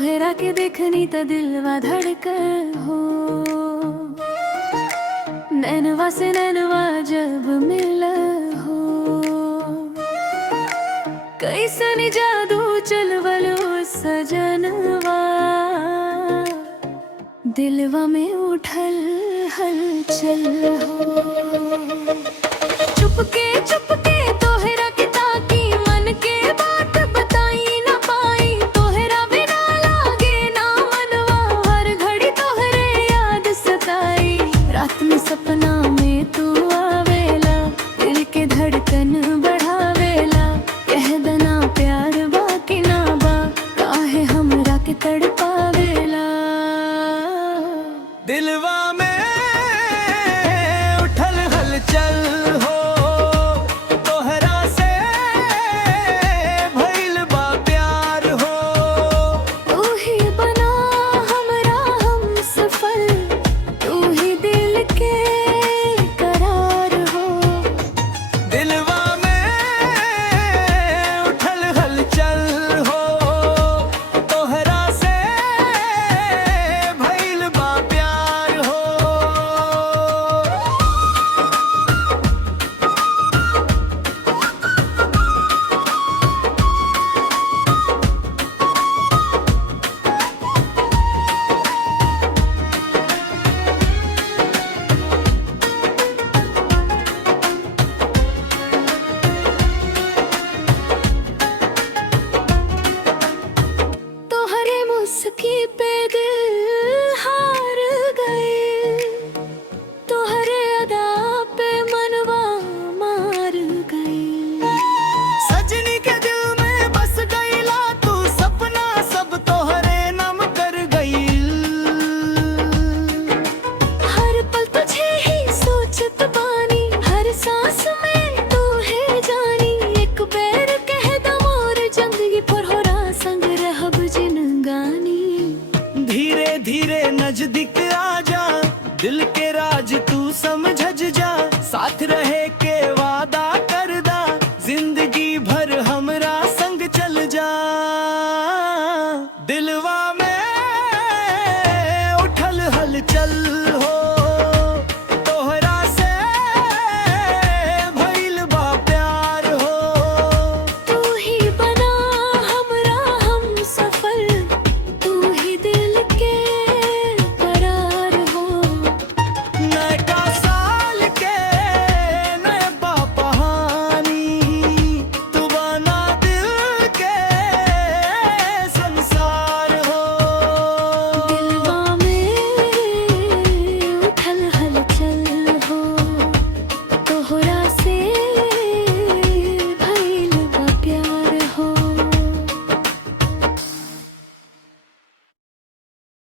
तोहरा के देखनी त दिलवा धड़कन हो। नैनवा से नैनवा जब मिल हो, कैसन जादू चलवलो सजनवा। दिलवा में उठल हलचल हो। चुपके चुपके तोहरा के ताकी, मन के बात बताई ना पाई। तोहरा बिना लागे ना मनवा, हर घड़ी तोहरे याद सताई। रात में सपना में तू आवेला, दिल के धड़कन बढ़ावेला। कह देना प्यार बा कि ना बा, काहे हमरा के तड़पावेला। दिलवा में उठल हलचल हो, तोहरा से भइल बा प्यार हो। तू ही बना हमरा हमसफर, तू ही दिल के करार हो। दिलवा में उठल हलचल हो, तोहरा से भइल बा प्यार हो। तोहरे मुस्की पे दिल हार गए, तोहरे अदा पे मनवा मार गए। सजनी के दिल में बस गईला तू, सपना सब तोहरे नाम कर गईल। हर पल तुझे ही सोचत बानी, हर सांस में तू है जानी। एक बेर कह द मोर जिंदगी पर हो संग रहब जिनगानी। धीरे धीरे नजदीक आ जा, दिल के राज तू समझ जा। साथ रहे के वादा कर दा, जिंदगी भर हमरा संग चल जा। दिलवा में उठल हलचल